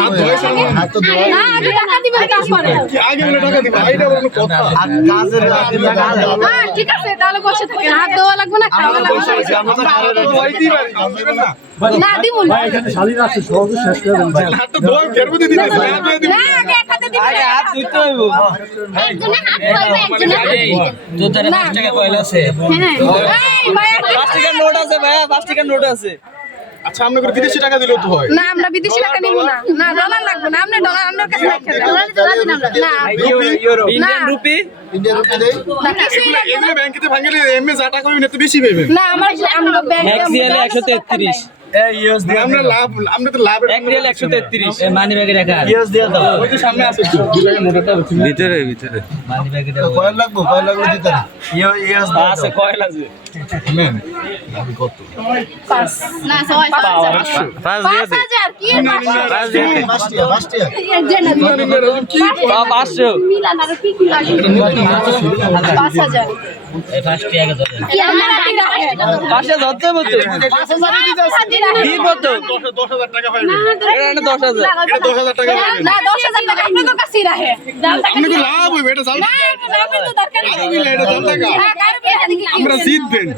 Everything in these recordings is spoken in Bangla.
হাত ধোয়াইছে হাত তো ধোয়া না আগে টাকা দিবেন তারপরে কি আগে বলে টাকা দিবা এইটা বড় কথা কাজের হ্যাঁ ঠিক আছে তাহলে বসে থাকেন হাত ধোয়া লাগবে না খাওয়া লাগবে না আমরা তো খাওয়া ধোয়াইতেই পারি না না দিমু না এখানে শালীন আছে সহজে শেষ করে দেন ভাই হাত তো ধোয়া ফেরবো দিতে না হাত ধোয়া দিবি না আগে এক হাতে দিবেন আগে হাত ধুইতে হইব একজনে হাত ধোয়াবে একজনে হাত দিবেন তোর দ্বারা 5 টাকা কয়লা আছে হ্যাঁ এই ভাই 5 টাকার নোট আছে ভাইয়া 5 টাকার নোট আছে আচ্ছা আমরা করে বিদেশি টাকা দিলেও তো হয় না আমরা বিদেশি টাকা নিব না না ডলার লাগবে না আপনি ডলার আপনার কাছে রাখেন ডলার দিতে রাজি না আমরা না euro Indian rupee India rupee দেই না কিছুই লাগবে না এগুলো ব্যাংকেতে ভাঙলে এমএ যা টাকা হইবে না তো বেশি পাবেন না আমার আমরা ব্যাংকে এক রিয়ালে 133 এই ইউএস দিয়ে আমরা লাভ আমরা তো লাভ এক রিয়াল 133 এই মানি ব্যাগে রাখা ইউএস দিয়ে দাও ওই যে সামনে আছে তো দুটাকে নোটটা আছে ভিতরে মানি ব্যাগে দাও কয় লাগবে দিতে ইউএস আছে কয়লা আছে ম্যাম পাঁচ না 5 দিয়ে দে 5000 কি 5000 মাস্টিয়া একজনে কি 500 মিলান আর কি কি লাগে 5000 এই 5 টাকা দাও কি আমরা টাকা 5 ধরতে বলতে 5000 দিতে আছে দিব তো 10000 টাকা পাইবেন এটা 10000 এটা 10000 টাকা পাইবেন না 10000 টাকা আপনাদের কাছেই রাখে জাল টাকা আপনি কি লাভ হইবে এটা জাল না লাভের তো দরকার নেই আমি এটা জাল টাকা হ্যাঁ কার বিয়ে দিকে আমরা জিতবেন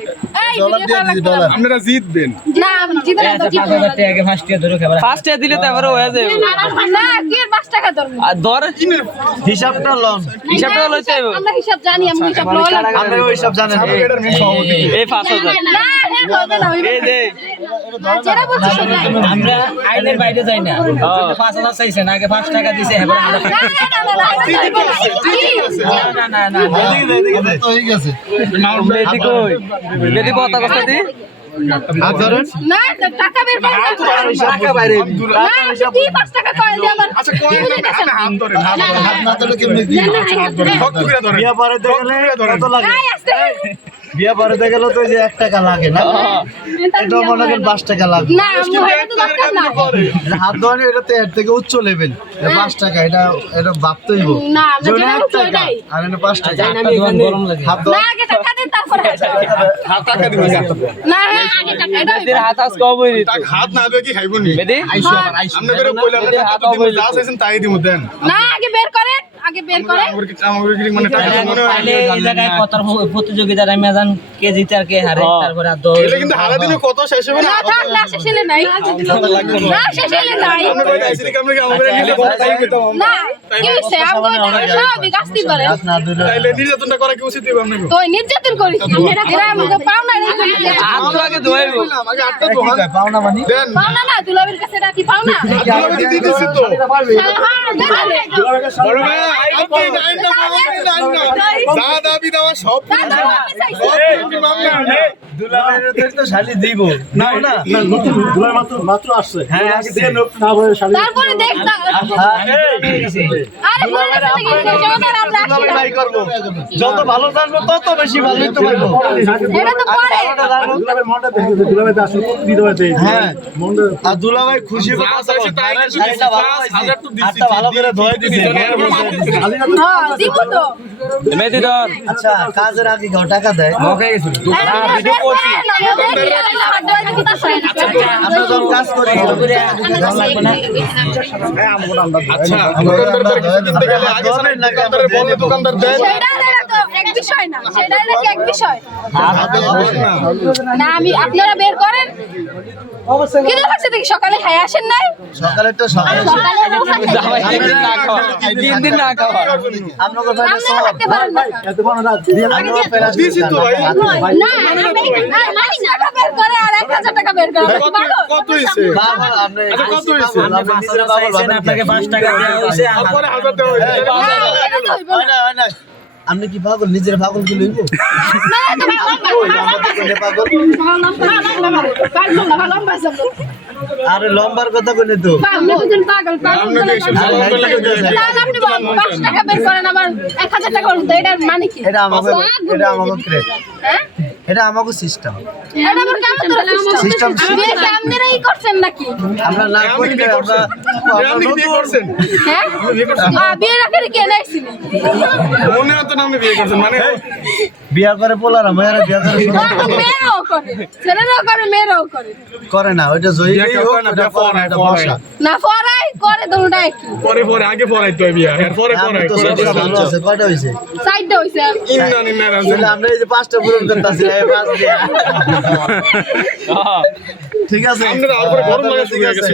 এই ডলার ভিডিও দিয়ে করা ডলার আপনারা জিতবেন না জিতে না তো জিতে না। 5000 টাকা 5 টাকা ধরে খাবার 5 টাকা দিলে তো এবারে হয়ে যাবে না কি 5 টাকা ধরবো আর ধর হিসাবটা লন হিসাবটা লইতে হবে আমরা হিসাব জানি আমি হিসাব লওয়া লাগবে আপনি ওই হিসাব জানেন এটার মেন সভাপতি এই 5000 না এর হবে না এই যে যেটা বলছি সেটাই আমরা আইনের বাইরে যাই না 5000 চাইছেন আগে 5 টাকা দিছে এবারে না না না তো হয়ে গেছে মেদি কই মেদি কথা কথা দি হাত ধরেন না টাকা বের করে টাকা বাইরে না তুই 5 টাকা কয়েন দিয়ে আমার আচ্ছা কয়েন না হাত ধরেন হাত না ধরলে কেমনে দিই শক্ত করে ধরেন বিয়া পড়াতে গেলে কত লাগে এই আসতে বিয়া পড়াতে গেলে তো যে 1 টাকা লাগে না এটা মনে করেন 5 টাকা লাগবে না এটা তো দরকার না হাত ধরে এটা তো এর থেকে উচ্চ লেভেল 5 টাকা এটা ভাবতেই হইব না আমরা যেমন যেটা 1 উঠছো টাকা এটাই আর এনে 5 টাকা গরম লাগে হাত না ধরে আগে টাকা দেন তারপরে হাত টাকা দিবেন না আগে টাকা এটাই মেদির হাত আজ কব হই টাকা হাত না দিয়ে কি খাইবো নি মেদি আপনি করে কইলাম টাকা তো দিবেন যা চাইছেন তাই দিমু দেন না আগে বের করেন আগে বের করেন আমার কি মানে টাকা মনে হয় তাহলে এই জায়গায় কত প্রতিযোগিতার আমি জান কে জিতে আর কে হারে তারপরে আর দৌড় এটা কিন্তু হারা দিনে কত শেষ হবে না না থাক না শেষে নাই না শেষে নাই আপনি কই আইসি কি আমরা কি আমাদের নিজে বড় তাই কইতাম না কি হইছে আমরা সব বিকাশতি করে হাত না ধরে তাইলে নির্যাতনটা করা কি উচিত হবে আপনাকে তো নির্যাতন করি এরা আমাকে পাওনা নেই করি হাত তো আগে ধোয়াইব আগে আটটা দোকান পাওনা মানি দেন পাওনা না দুলাবের কাছে রাখি পাওনা আমি দিতে দিছি তো হ্যাঁ বড় ভাই আপনি নাইন না যা দাবি দেওয়া সব মামলা দুলাভাইদের তো শালি দিব না না না নতুন দুলাই মাত্র আসছে হ্যাঁ, আগে আসছে। দিয়ে না বলে শালীন তারপরে দেখ আরে বলে সাথে কি সমাধান আমরা আসি দুলাভাই না। ভাই করব যত ভালো জানবো তত বেশি ভালো হইতে পারবো এটা তো পরে দুলাভাই মনটা দেখে দুলাভাই আসলে দিতে পারে হ্যাঁ মনটা আর দুলাভাই খুশি যা চাইছে তাই কিন্তু শাড়িটা ভালো দিছি, হয়েছে। 5000 তো দিছি, হাতটা ভালো করে ধুয়ে দিছি হ্যাঁ দিব তো মেদি ধর আচ্ছা কাজের আগে কেউ টাকা দেয় মকে গেছিল ভিডিও করছি আমরা যখন কাজ করি লাগবে না আচ্ছা দোকানদার কিনতে গেলে আগে সামনে দোকানদারের বলে দোকানদার দেন এক বিষয় না সেটা নাকি এক বিষয় না আমি আপনারা বের করেন কি লাগছে দেখি সকালে খাই আসেন নাই সকালে তো সকালে জামাই দিন না খাওয়া 3 দিন না খাওয়া আপনাকে ফেলে আপনারা সব থাকতে পারেন না এত কোনো না দিয়ে আমরা ফেলে দিছি তো ভাই না আমি টাকা বের করে আর 1000 টাকা বের করে কত হইছে বাবুল আপনি আচ্ছা, কত হয়েছে? আপনি নিজেরা বাবুল ভাবেন আপনাকে 5 টাকা দেওয়া হইছে আর তারপরে 1000 দেওয়া হইছে হয় না আপনি কি পাগল নিজের পাগল কি লইব ওই আমাদের কোনে পাগল আরে লম্বার কথা কইলে তো আপনাকে এসে ভালো লাগে মানে কি এটা আমাকে ক্রেড হ্যাঁ? এটা আমাকে সিস্টেম এটা আবার কেমন ধরে System. বিয়ে কি আপনারাই করছেন নাকি আমরা না করি আপনি বিয়ে করছেন? আপনি কি বিয়ে করছেন হ্যাঁ বিয়ের আগে কে নাইছিল মনে হতো না আপনি বিয়ে করছেন মানে বিয়া করে পোলারা মেয়েরা বিয়া করে মেয়েরাও করে ছেলেরাও করে মেয়েরাও করে করে না ওইটা জয়ী বিয়া কেউ করে না, বিয়া পড়ায়, এটা পড়ায়। বর্ষা না পড়াই করে তোমরা কি পরে পরে আগে পড়াই তো বিয়া এর পরে পরে তো সবটা ভালো আছে কয়টা হইছে সাইডটা হইছে ইন্না নিন্না তাহলে আমরা এই যে পাঁচটা পূরণ করতেছি এই পাঁচ দিয়া ঠিক আছে আমরা আর পরে গরম লাগা শুরু হয়ে গেছে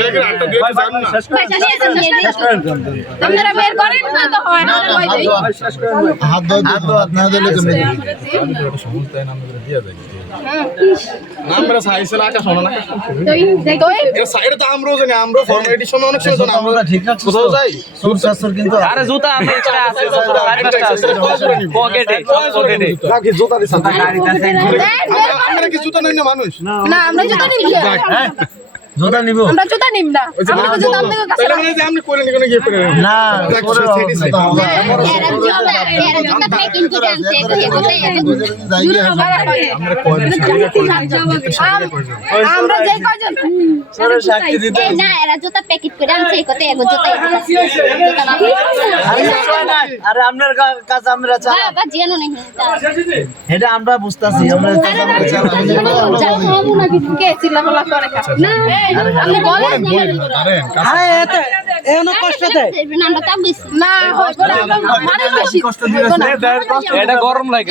দেখেন আটটা দিয়ে যান না তোমরা বের করেন না তো হয় না হয় দেই হাত দাও না দিলে কেমনে আমরা সাইসের আকাশ শোনা না তো এর সাইডে তো আমরাও জানি আমরা ফর্মালিটি শোনা অনেক সময় জানি আমরা ঠিক আছে কোথাও যাই সুর শাস্ত্র কিন্তু আরে জুতা আমি একটা আছে পকেটে নাকি জুতা দিছেন আমরা কি জুতা নাই না মানুষ না আমরা জুতা নিব জোতা নিব আমরা জুতা নিব না আমরা তো জুতা আমাদের কাছে তাহলে মানে যে আপনি করে নিকোনে গিয়ে করে না আমরা যে কয়জন সরে সাক্ষী দিতে না এরা জুতা প্যাকেট করে আনছে এই কথা এগো জুতা আরে আপনার কাছে আমরা চাই বাবা জিয়ানো নেই এটা আমরা বুঝতাছি আমরা কে চিল্লাপাল্লা করে না আপনি বলেন আরে এতে এনো কষ্ট দেয় আমরা তো বেশি না হইব না মানে বেশি কষ্ট দিবেন এটা গরম লাগে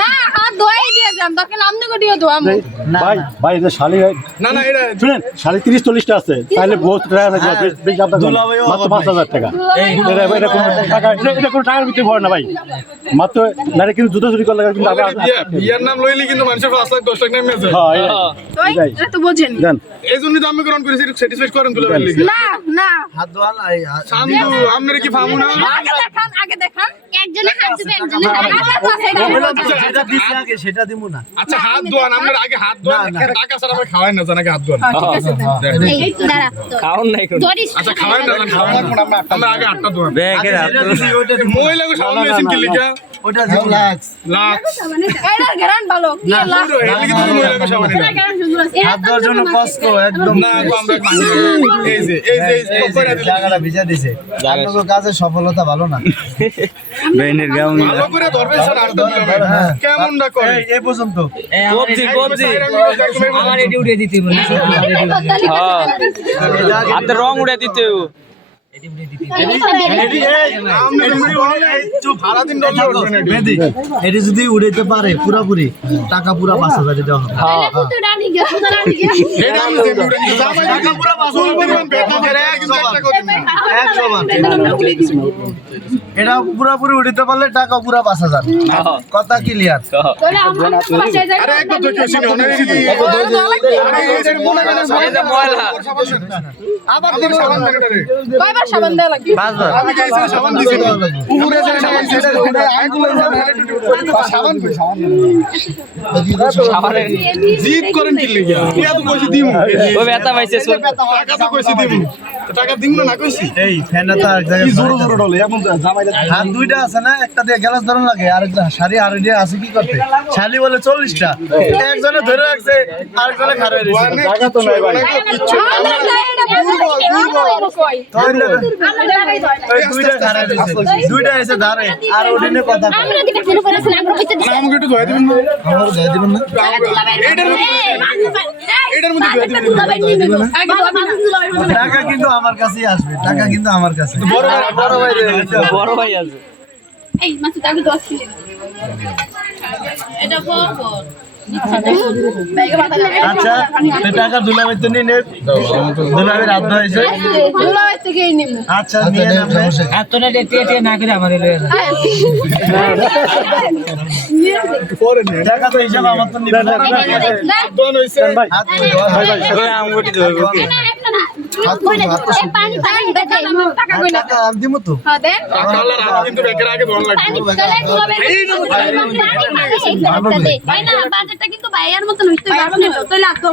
না হাত ধোয়াই দিয়ে যাম তখন আমনে গডিও ধোয়াম ভাই ভাই যে শালি না না এটা শুনেন শালি 30-40টা আছে তাহলে বহুত টাকা না বেশি আপনার মাত্র 5,000 টাকা এটা কোনো টাকা এটা কোনো টাকার ভিতরে ভরে না ভাই মাত্র নারে কিন্তু জুতো চুরি করলে কিন্তু আবার বিয়ার নাম লইলি কিন্তু মানুষের 5 লাখ 10 লাখ নেমে যায় তুই এটা তো বোঝেন দেন এই জন্য তো আমি গ্রহণ করেছি স্যাটিসফাইড করেন তুলে বললি না না হাত ধোয়া না সামদু আপনার কি ফামু না আগে দেখান একজনে হাত দিবে একজনে হাত যেটা দিছি আগে সেটা দিব না আচ্ছা হাত ধোয়ান আপনার আগে হাত ধোয়ান টাকা ছাড়া আমরা খাওয়াই না জানাকে হাত ধোয়ান এই দাঁড়া খাওন নাই কোন জরিস আচ্ছা খাওয়াই না খাওয়াই আমরা আগে আটটা ধোয়ান ব্যাগের হাত মহিলাকে সামনে এসেছেন কি লিখা ওটা যে লাক্স লাখ এটার গ্রান ভালো কি লাখ এর লিখে তুমি মহিলাকে সামনে হাত ধোয়ার জন্য কষ্ট একদম না তো আমরা এই করে দিলাম জায়গাটা ভিজা দিছে আপনাদের কাজে সফলতা ভালো না বেনের গাউন ভালো করে ধরবেন স্যার আটটা দিলাম কেমন না করে এই পর্যন্ত কবজি আমার এটি উড়ে দিতে বলে হাতে রং উড়ে দিতে এটি যদি উড়াইতে পারে পুরাপুরি টাকা পুরা 5,000 দেওয়া হবে তো রানি গেছে তো রানি গেছে এটা আমি যে উড়ে দিই টাকা পুরো 500 বেতন করে এটা পুরাপুরি উড়াইতে পারলে টাকা পুরা 5,000 কথা ক্লিয়ার তাহলে আমরা বাসায় যাই আরে একবার তো কেউ শুনে অনেক কিছু আরে এই মনে করে ময়লা আবার দিন সাবান দেখাটা রে কয়বার সাবান দেওয়া লাগবে আমি গেছি সাবান দিছি উপরে যে সাবান দিছি এটা আইগুলো সাবান কই সাবান জিদ করেন কি লাগিয়া ইয়া তো কইছি দিমু ও ব্যথা পাইছে টাকা তো কইছি দিমু টাকা দিমু না কইছি এই ফ্যানটা তো এক জায়গায় জোরে জোরে ডলে এখন জামাইলে হাত দুইটা আছে না একটা দিয়ে গ্লাস ধরন লাগে আর একটা শাড়ি আর দিয়ে আছে কি করতে শাড়ি বলে 40টা একজনে ধরে রাখছে আরেকজনে খাড়া রইছে টাকা তো নাই ভাই ওই দুইটা খাড়া রইছে দুইটা এসে ধরে আর ওদিনে কথা কয় আমরা দিবে শুরু করেছেন আমরা কইতে দিছি আমাকে একটু ধুয়ে দিবেন না আমার গায়ে দিবেন না এটার মধ্যে ধুয়ে দিবেন টাকা কিন্তু আমার কাছেই আসবে টাকা কিন্তু আমার কাছে বড় ভাই বড় ভাই আছে এই মাছ দাবি 10 কেজি এটা বড় আচ্ছা তো টাকা দুলাভাই তো নিয়ে দুলাভাই রাত হয়েছে দুলাভাই থেকেই নিব আচ্ছা নিয়ে নেন এত না টেটে না করে আমারে লয়ে টাকা তো হিসাব আমার তো নিবেন দোন হইছে ভাই হাত ধোয়া ভাই ভাই ওই আমগুটি ধরব কি পানি পানি বেটা টাকা কই না টাকা আমি দিমু তো হ্যাঁ দেন টাকা আল্লাহর হাত কিন্তু বেকার আগে ধোন লাগবে ভাই না বাজেটটা কিন্তু ভাইয়ার মতন হইতে পারবে না তো লাগ তো